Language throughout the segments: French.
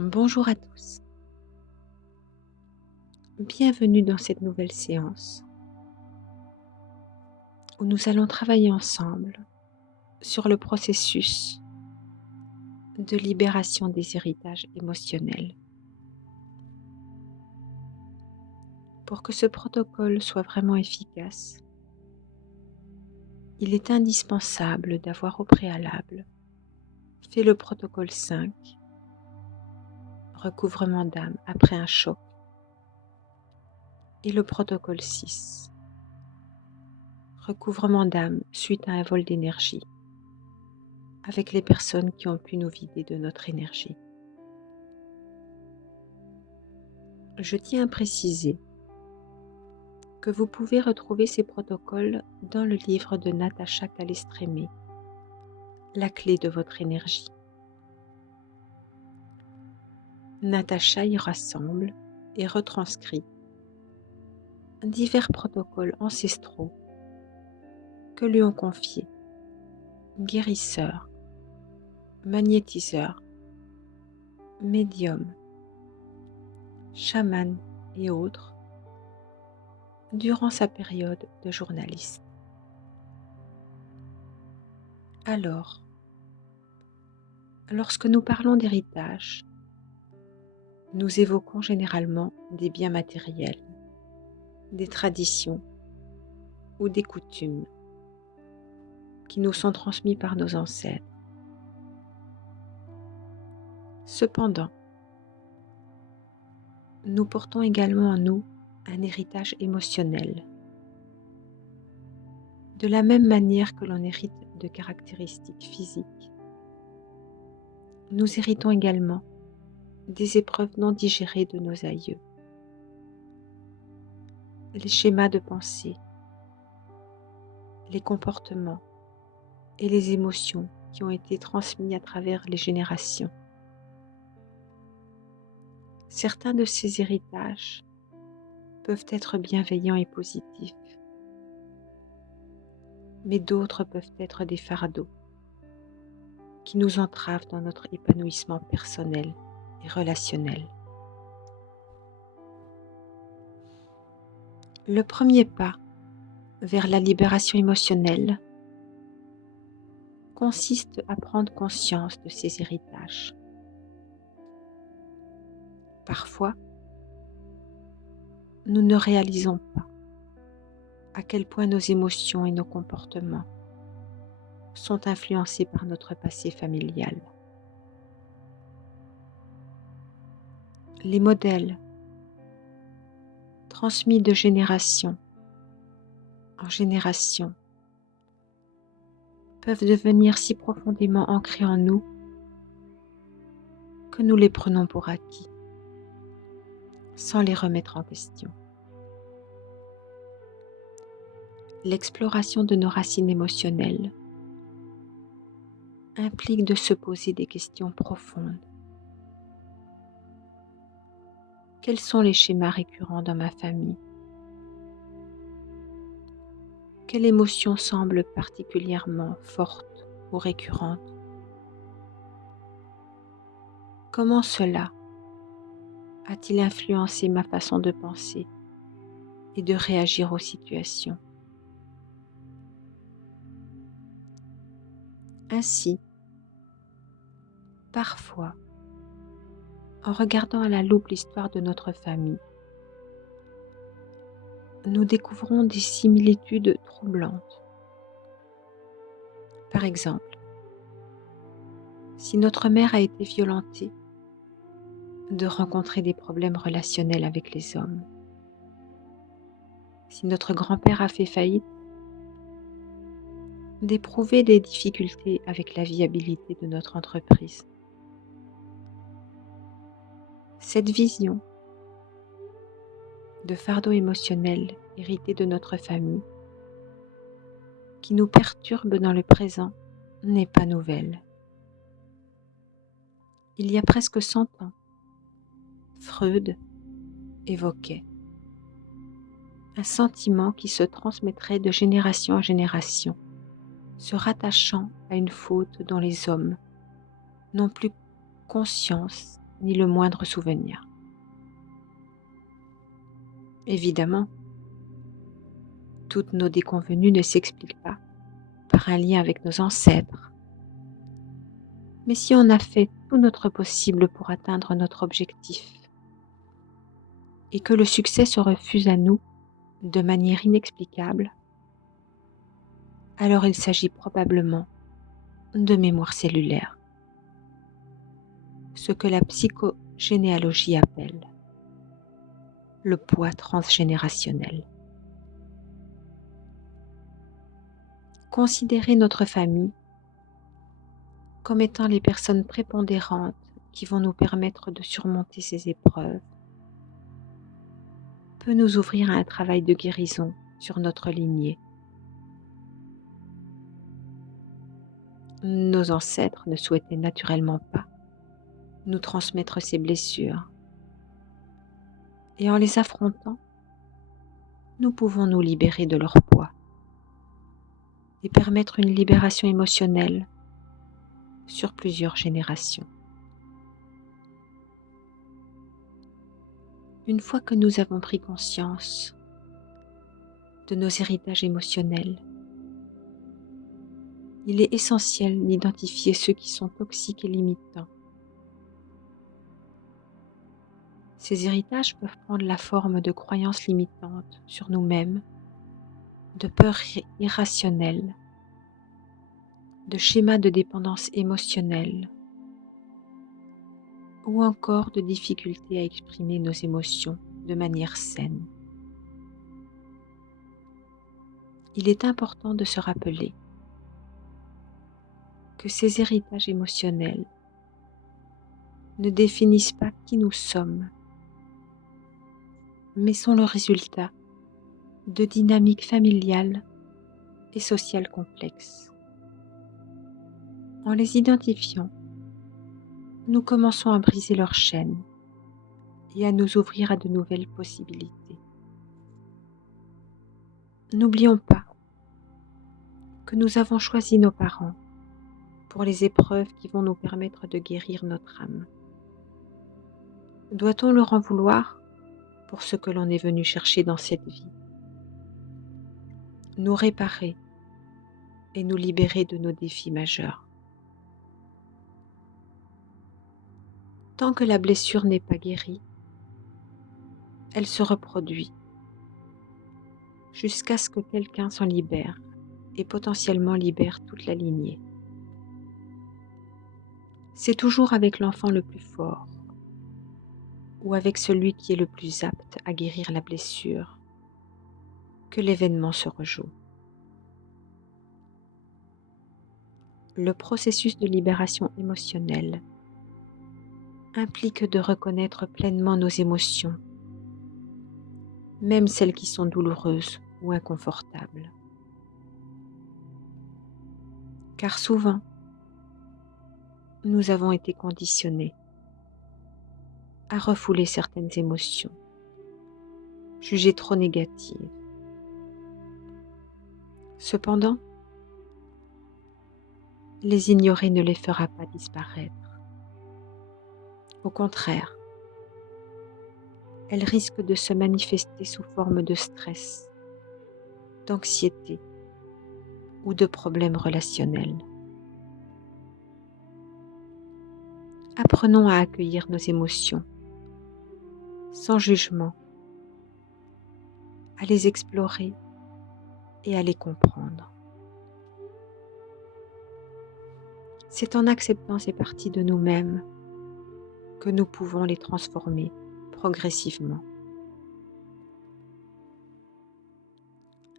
Bonjour à tous, bienvenue dans cette nouvelle séance où nous allons travailler ensemble sur le processus de libération des héritages émotionnels. Pour que ce protocole soit vraiment efficace, il est indispensable d'avoir au préalable fait le protocole 5, recouvrement d'âme après un choc, et le protocole 6, recouvrement d'âme suite à un vol d'énergie, avec les personnes qui ont pu nous vider de notre énergie. Je tiens à préciser que vous pouvez retrouver ces protocoles dans le livre de Natacha Calestrémé, La clé de votre énergie. Natacha y rassemble et retranscrit divers protocoles ancestraux que lui ont confiés guérisseurs, magnétiseurs, médiums, chamans et autres durant sa période de journaliste. Alors, lorsque nous parlons d'héritage, nous évoquons généralement des biens matériels, des traditions ou des coutumes qui nous sont transmis par nos ancêtres. Cependant, nous portons également en nous un héritage émotionnel. De la même manière que l'on hérite de caractéristiques physiques, nous héritons également des épreuves non digérées de nos aïeux. Les schémas de pensée, les comportements et les émotions qui ont été transmis à travers les générations. Certains de ces héritages peuvent être bienveillants et positifs, mais d'autres peuvent être des fardeaux qui nous entravent dans notre épanouissement personnel et relationnel. Le premier pas vers la libération émotionnelle consiste à prendre conscience de ces héritages. Parfois, nous ne réalisons pas à quel point nos émotions et nos comportements sont influencés par notre passé familial. Les modèles transmis de génération en génération peuvent devenir si profondément ancrés en nous que nous les prenons pour acquis, sans les remettre en question. L'exploration de nos racines émotionnelles implique de se poser des questions profondes. Quels sont les schémas récurrents dans ma famille? Quelle émotion semble particulièrement forte ou récurrente? Comment cela a-t-il influencé ma façon de penser et de réagir aux situations? Ainsi, parfois, en regardant à la loupe l'histoire de notre famille, nous découvrons des similitudes troublantes. Par exemple, si notre mère a été violentée, de rencontrer des problèmes relationnels avec les hommes. Si notre grand-père a fait faillite, d'éprouver des difficultés avec la viabilité de notre entreprise. Cette vision de fardeau émotionnel hérité de notre famille, qui nous perturbe dans le présent, n'est pas nouvelle. Il y a presque 100 ans, Freud évoquait un sentiment qui se transmettrait de génération en génération, se rattachant à une faute dont les hommes n'ont plus conscience ni le moindre souvenir. Évidemment, toutes nos déconvenues ne s'expliquent pas par un lien avec nos ancêtres. Mais si on a fait tout notre possible pour atteindre notre objectif et que le succès se refuse à nous de manière inexplicable, alors il s'agit probablement de mémoire cellulaire, ce que la psychogénéalogie appelle le poids transgénérationnel. Considérer notre famille comme étant les personnes prépondérantes qui vont nous permettre de surmonter ces épreuves peut nous ouvrir à un travail de guérison sur notre lignée. Nos ancêtres ne souhaitaient naturellement pas nous transmettre ces blessures. Et en les affrontant, nous pouvons nous libérer de leur poids et permettre une libération émotionnelle sur plusieurs générations. Une fois que nous avons pris conscience de nos héritages émotionnels, il est essentiel d'identifier ceux qui sont toxiques et limitants. Ces héritages peuvent prendre la forme de croyances limitantes sur nous-mêmes, de peurs irrationnelles, de schémas de dépendance émotionnelle ou encore de difficultés à exprimer nos émotions de manière saine. Il est important de se rappeler que ces héritages émotionnels ne définissent pas qui nous sommes, mais sont le résultat de dynamiques familiales et sociales complexes. En les identifiant, nous commençons à briser leurs chaînes et à nous ouvrir à de nouvelles possibilités. N'oublions pas que nous avons choisi nos parents pour les épreuves qui vont nous permettre de guérir notre âme. Doit-on leur en vouloir pour ce que l'on est venu chercher dans cette vie? Nous réparer et nous libérer de nos défis majeurs. Tant que la blessure n'est pas guérie, elle se reproduit jusqu'à ce que quelqu'un s'en libère et potentiellement libère toute la lignée. C'est toujours avec l'enfant le plus fort ou avec celui qui est le plus apte à guérir la blessure que l'événement se rejoue. Le processus de libération émotionnelle implique de reconnaître pleinement nos émotions, même celles qui sont douloureuses ou inconfortables. Car souvent, nous avons été conditionnés à refouler certaines émotions, jugées trop négatives. Cependant, les ignorer ne les fera pas disparaître. Au contraire, elles risquent de se manifester sous forme de stress, d'anxiété ou de problèmes relationnels. Apprenons à accueillir nos émotions, sans jugement, à les explorer et à les comprendre. C'est en acceptant ces parties de nous-mêmes que nous pouvons les transformer progressivement.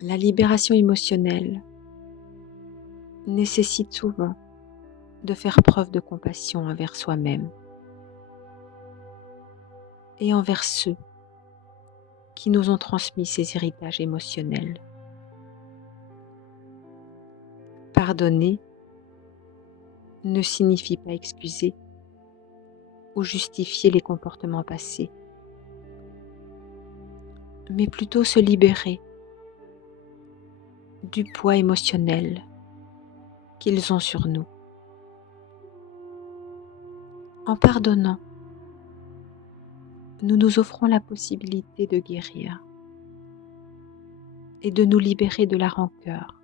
La libération émotionnelle nécessite souvent de faire preuve de compassion envers soi-même et envers ceux qui nous ont transmis ces héritages émotionnels. Pardonner ne signifie pas excuser ou justifier les comportements passés, mais plutôt se libérer du poids émotionnel qu'ils ont sur nous. En pardonnant, nous nous offrons la possibilité de guérir et de nous libérer de la rancœur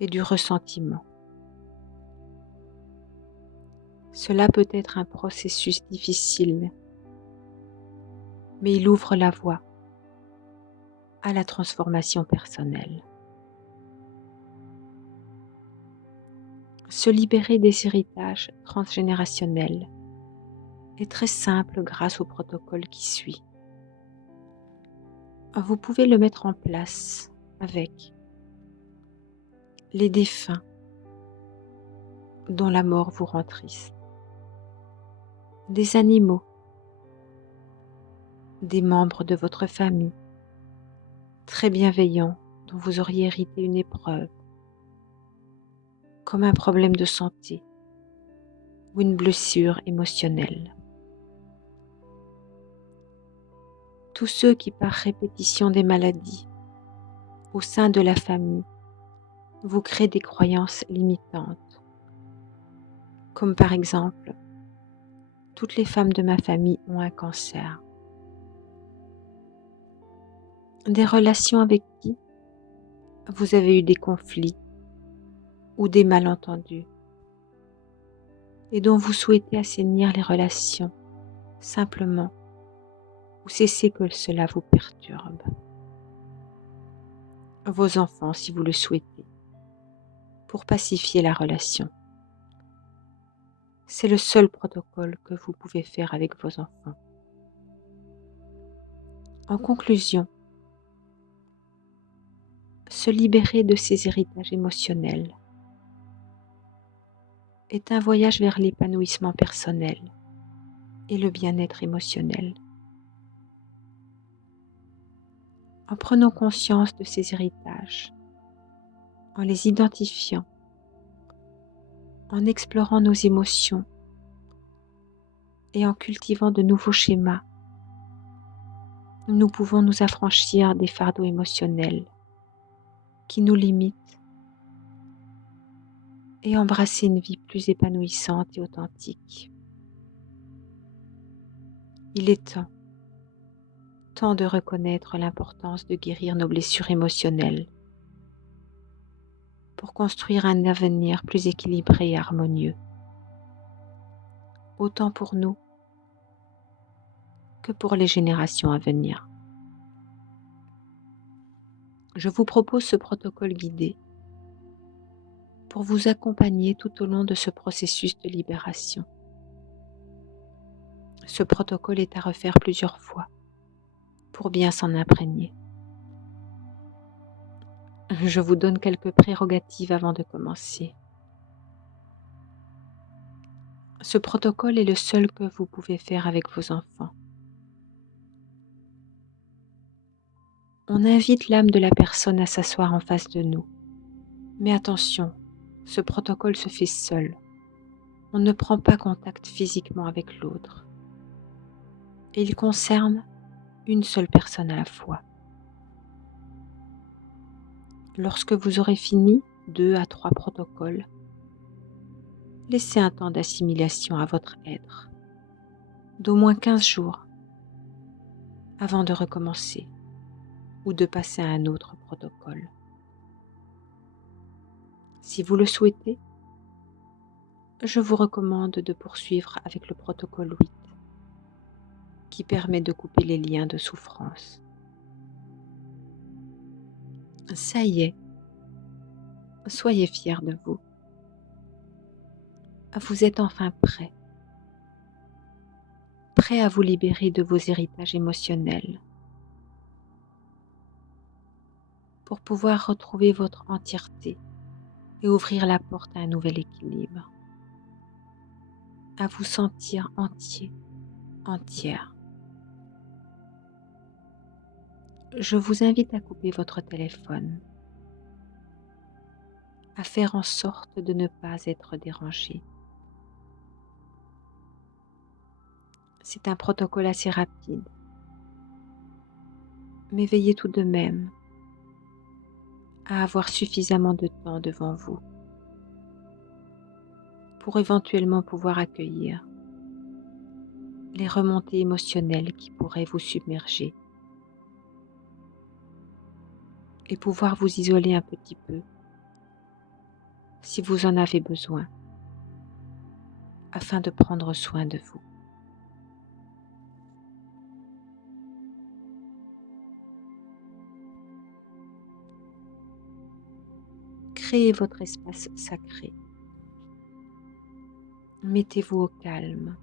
et du ressentiment. Cela peut être un processus difficile, mais il ouvre la voie à la transformation personnelle. Se libérer des héritages transgénérationnels est très simple grâce au protocole qui suit. Vous pouvez le mettre en place avec les défunts dont la mort vous rend triste, des animaux, des membres de votre famille très bienveillants dont vous auriez hérité une épreuve, comme un problème de santé ou une blessure émotionnelle. Tous ceux qui, par répétition des maladies au sein de la famille, vous créent des croyances limitantes, comme par exemple, toutes les femmes de ma famille ont un cancer. Des relations avec qui vous avez eu des conflits ou des malentendus et dont vous souhaitez assainir les relations simplement ou cesser que cela vous perturbe. Vos enfants si vous le souhaitez, pour pacifier la relation. C'est le seul protocole que vous pouvez faire avec vos enfants. En conclusion, se libérer de ces héritages émotionnels est un voyage vers l'épanouissement personnel et le bien-être émotionnel. En prenant conscience de ces héritages, en les identifiant, en explorant nos émotions et en cultivant de nouveaux schémas, nous pouvons nous affranchir des fardeaux émotionnels qui nous limitent et embrasser une vie plus épanouissante et authentique. Il est temps de reconnaître l'importance de guérir nos blessures émotionnelles pour construire un avenir plus équilibré et harmonieux, autant pour nous que pour les générations à venir. Je vous propose ce protocole guidé pour vous accompagner tout au long de ce processus de libération. Ce protocole est à refaire plusieurs fois pour bien s'en imprégner. Je vous donne quelques prérogatives avant de commencer. Ce protocole est le seul que vous pouvez faire avec vos enfants. On invite l'âme de la personne à s'asseoir en face de nous. Mais attention, ce protocole se fait seul. On ne prend pas contact physiquement avec l'autre. Et il concerne une seule personne à la fois. Lorsque vous aurez fini 2 à 3 protocoles, laissez un temps d'assimilation à votre être, d'au moins 15 jours, avant de recommencer ou de passer à un autre protocole. Si vous le souhaitez, je vous recommande de poursuivre avec le protocole 8, qui permet de couper les liens de souffrance. Ça y est, soyez fiers de vous. Vous êtes enfin prêt à vous libérer de vos héritages émotionnels, pour pouvoir retrouver votre entièreté et ouvrir la porte à un nouvel équilibre, à vous sentir entier, entière. Je vous invite à couper votre téléphone, à faire en sorte de ne pas être dérangé. C'est un protocole assez rapide, mais veillez tout de même à avoir suffisamment de temps devant vous pour éventuellement pouvoir accueillir les remontées émotionnelles qui pourraient vous submerger et pouvoir vous isoler un petit peu si vous en avez besoin afin de prendre soin de vous. Créez votre espace sacré. Mettez-vous au calme.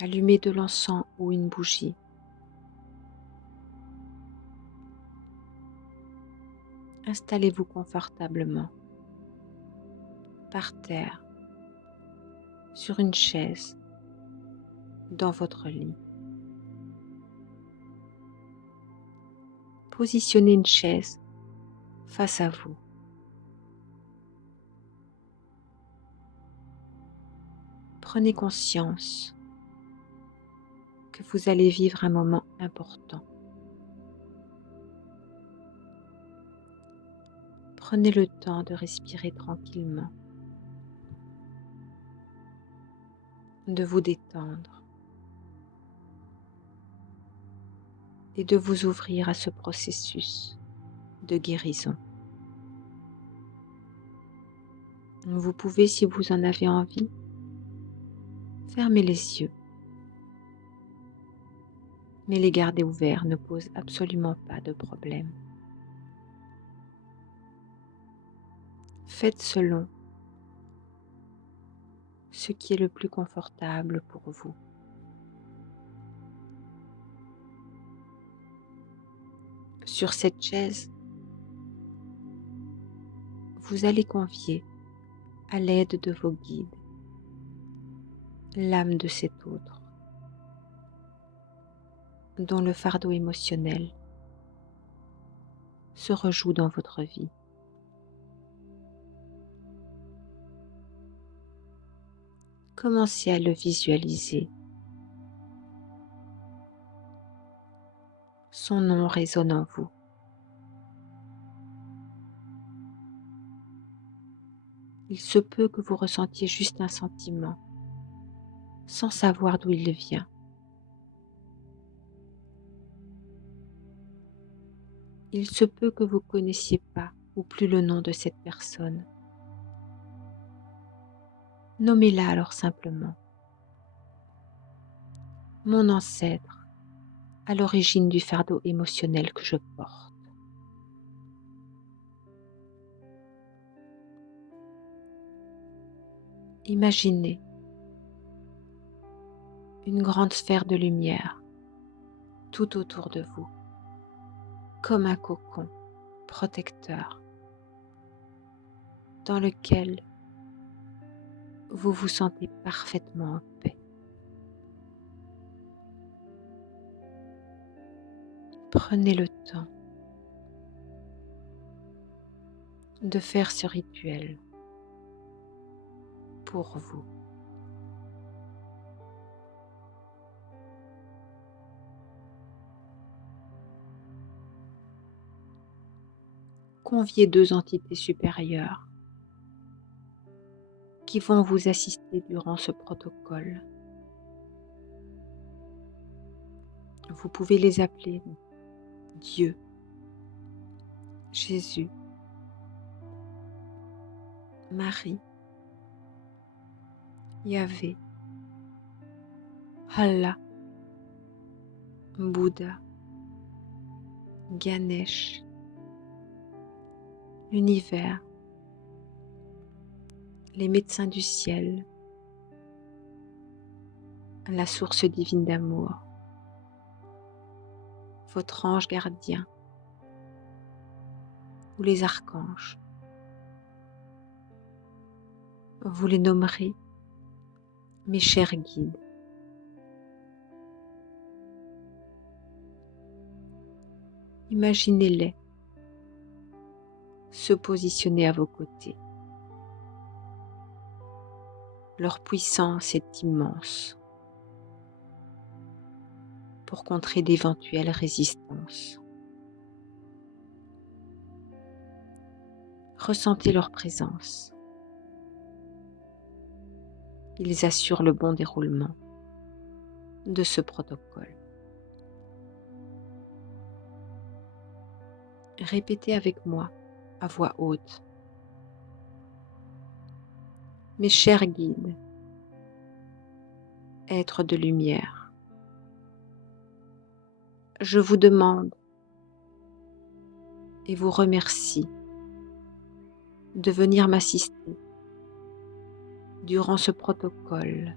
Allumez de l'encens ou une bougie. Installez-vous confortablement par terre, sur une chaise, dans votre lit. Positionnez une chaise face à vous. Prenez conscience que vous allez vivre un moment important. Prenez le temps de respirer tranquillement, de vous détendre et de vous ouvrir à ce processus de guérison. Vous pouvez, si vous en avez envie, fermer les yeux, mais les garder ouverts ne pose absolument pas de problème. Faites selon ce qui est le plus confortable pour vous. Sur cette chaise, vous allez convier, à l'aide de vos guides, l'âme de cet autre, dont le fardeau émotionnel se rejoue dans votre vie. Commencez à le visualiser. Son nom résonne en vous. Il se peut que vous ressentiez juste un sentiment, sans savoir d'où il vient. Il se peut que vous ne connaissiez pas ou plus le nom de cette personne. Nommez-la alors simplement. Mon ancêtre, à l'origine du fardeau émotionnel que je porte. Imaginez une grande sphère de lumière tout autour de vous, comme un cocon protecteur dans lequel vous vous sentez parfaitement en paix. Prenez le temps de faire ce rituel pour vous. Conviez 2 entités supérieures qui vont vous assister durant ce protocole. Vous pouvez les appeler Dieu, Jésus, Marie, Yahvé, Allah, Bouddha, Ganesh, l'univers, les médecins du ciel, la source divine d'amour, votre ange gardien ou les archanges. Vous les nommerez mes chers guides. Imaginez-les se positionner à vos côtés. Leur puissance est immense pour contrer d'éventuelles résistances. Ressentez leur présence. Ils assurent le bon déroulement de ce protocole. Répétez avec moi à voix haute. Mes chers guides, êtres de lumière, je vous demande et vous remercie de venir m'assister durant ce protocole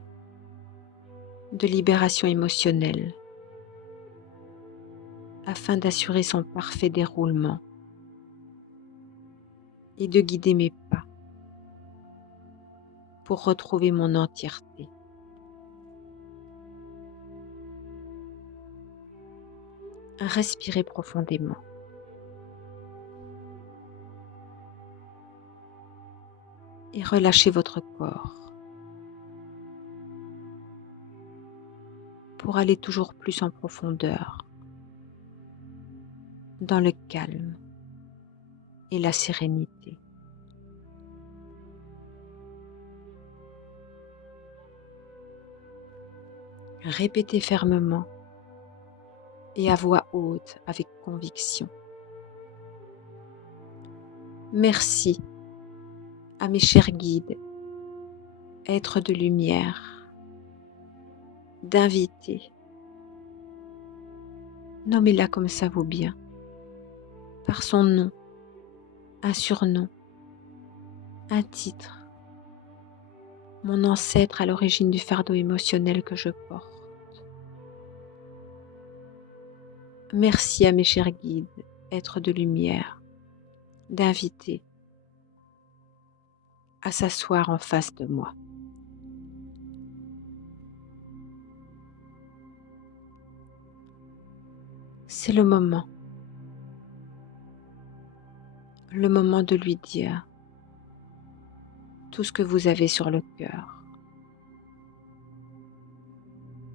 de libération émotionnelle afin d'assurer son parfait déroulement et de guider mes pas pour retrouver mon entièreté. Respirez profondément. Et relâchez votre corps pour aller toujours plus en profondeur dans le calme et la sérénité. Répétez fermement et à voix haute avec conviction. Merci à mes chers guides, êtres de lumière, d'inviter. Nommez-la comme ça vaut bien, par son nom, un surnom, un titre, mon ancêtre à l'origine du fardeau émotionnel que je porte. Merci à mes chers guides, êtres de lumière, d'inviter à s'asseoir en face de moi. C'est le moment de lui dire tout ce que vous avez sur le cœur,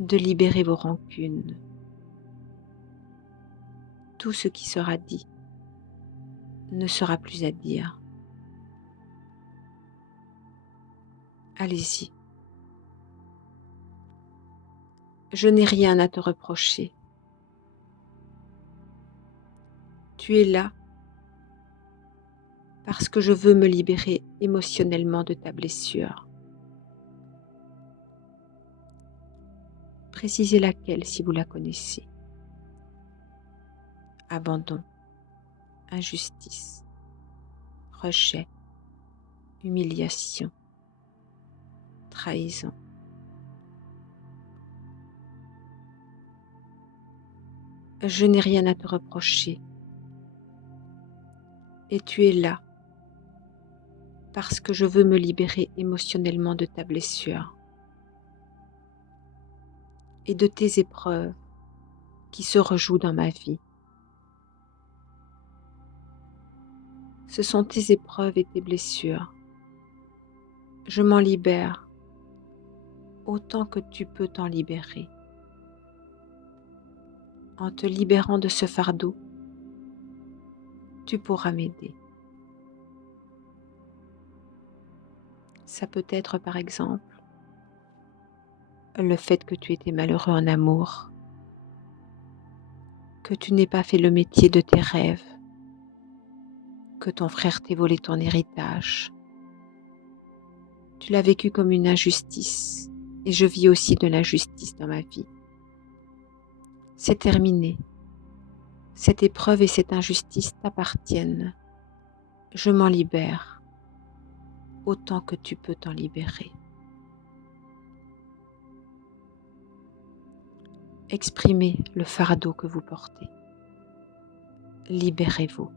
de libérer vos rancunes. Tout ce qui sera dit ne sera plus à dire. Allez-y. Je n'ai rien à te reprocher. Tu es là parce que je veux me libérer émotionnellement de ta blessure. Précisez laquelle si vous la connaissez. Abandon, injustice, rejet, humiliation, trahison. Je n'ai rien à te reprocher. Et tu es là parce que je veux me libérer émotionnellement de ta blessure et de tes épreuves qui se rejouent dans ma vie. Ce sont tes épreuves et tes blessures. Je m'en libère autant que tu peux t'en libérer. En te libérant de ce fardeau, tu pourras m'aider. Ça peut être par exemple le fait que tu étais malheureux en amour, que tu n'aies pas fait le métier de tes rêves, que ton frère t'ait volé ton héritage. Tu l'as vécu comme une injustice et je vis aussi de l'injustice dans ma vie. C'est terminé. Cette épreuve et cette injustice t'appartiennent. Je m'en libère autant que tu peux t'en libérer. Exprimez le fardeau que vous portez. Libérez-vous.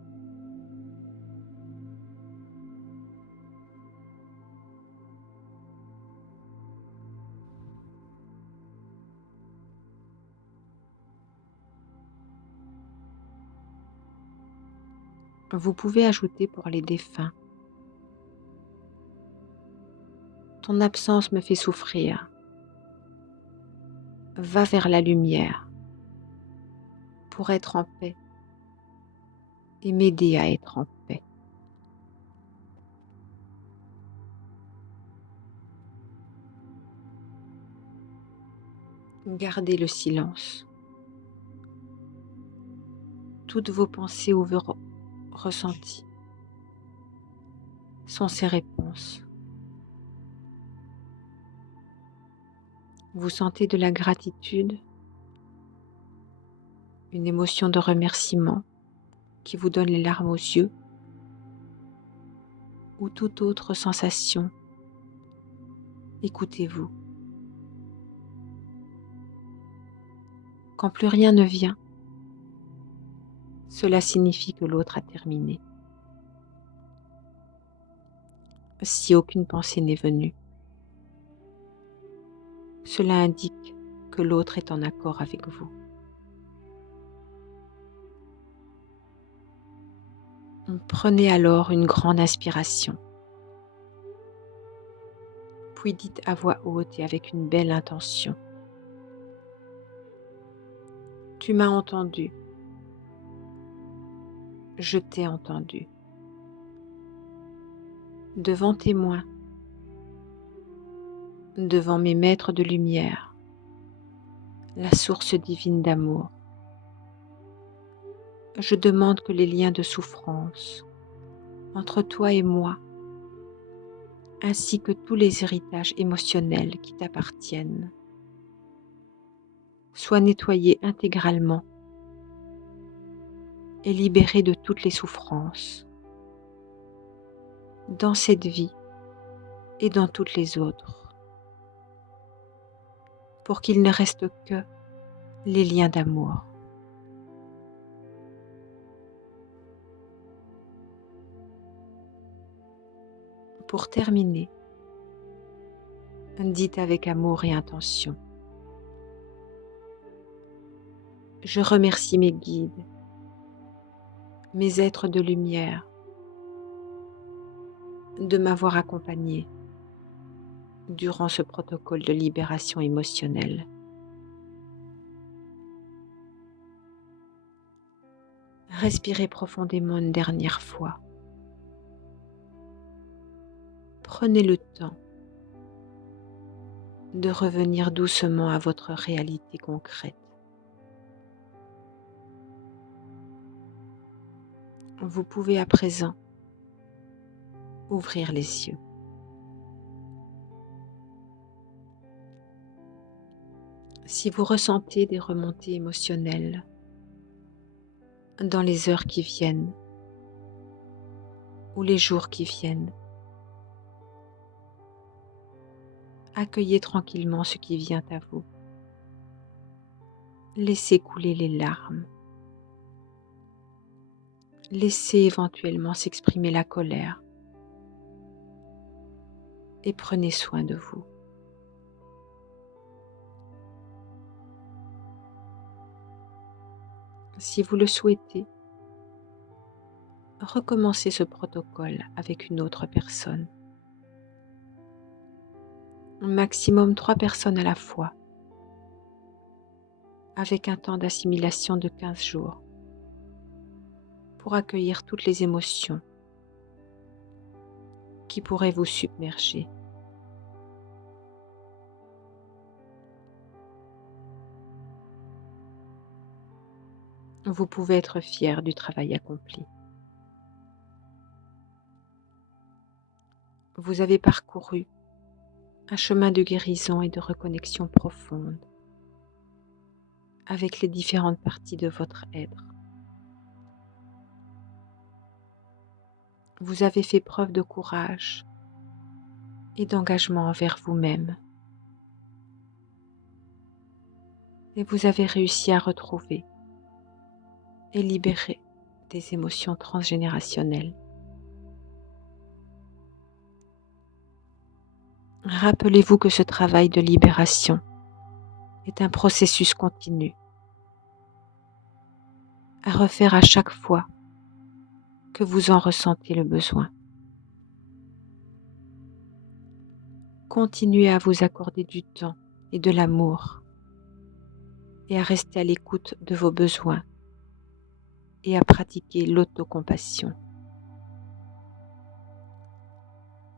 Vous pouvez ajouter pour les défunts. Ton absence me fait souffrir. Va vers la lumière pour être en paix et m'aider à être en paix. Gardez le silence. Toutes vos pensées ou vos ressentis sont ces réponses. Vous sentez de la gratitude, une émotion de remerciement qui vous donne les larmes aux yeux, ou toute autre sensation. Écoutez-vous. Quand plus rien ne vient, cela signifie que l'autre a terminé. Si aucune pensée n'est venue, cela indique que l'autre est en accord avec vous. Prenez alors une grande inspiration, puis dites à voix haute et avec une belle intention. Tu m'as entendu. Je t'ai entendu. Devant témoins, devant mes maîtres de lumière, la source divine d'amour, je demande que les liens de souffrance entre toi et moi, ainsi que tous les héritages émotionnels qui t'appartiennent, soient nettoyés intégralement et libérés de toutes les souffrances, dans cette vie et dans toutes les autres, pour qu'il ne reste que les liens d'amour. Pour terminer, dites avec amour et intention: je remercie mes guides, mes êtres de lumière, de m'avoir accompagné durant ce protocole de libération émotionnelle. Respirez profondément une dernière fois. Prenez le temps de revenir doucement à votre réalité concrète. Vous pouvez à présent ouvrir les yeux. Si vous ressentez des remontées émotionnelles dans les heures qui viennent ou les jours qui viennent, accueillez tranquillement ce qui vient à vous. Laissez couler les larmes. Laissez éventuellement s'exprimer la colère. Et prenez soin de vous. Si vous le souhaitez, recommencez ce protocole avec une autre personne. Maximum 3 personnes à la fois, avec un temps d'assimilation de 15 jours, pour accueillir toutes les émotions qui pourraient vous submerger. Vous pouvez être fier du travail accompli. Vous avez parcouru un chemin de guérison et de reconnexion profonde avec les différentes parties de votre être. Vous avez fait preuve de courage et d'engagement envers vous-même. Et vous avez réussi à retrouver et libérer des émotions transgénérationnelles. Rappelez-vous que ce travail de libération est un processus continu à refaire à chaque fois que vous en ressentez le besoin. Continuez à vous accorder du temps et de l'amour et à rester à l'écoute de vos besoins et à pratiquer l'autocompassion.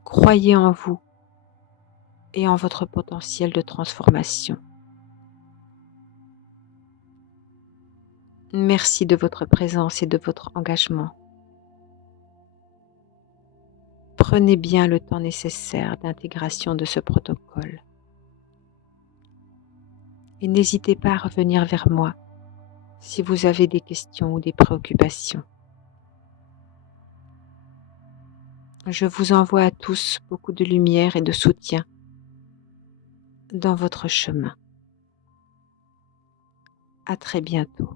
Croyez en vous et en votre potentiel de transformation. Merci de votre présence et de votre engagement. Prenez bien le temps nécessaire d'intégration de ce protocole. Et n'hésitez pas à revenir vers moi si vous avez des questions ou des préoccupations. Je vous envoie à tous beaucoup de lumière et de soutien dans votre chemin. À très bientôt.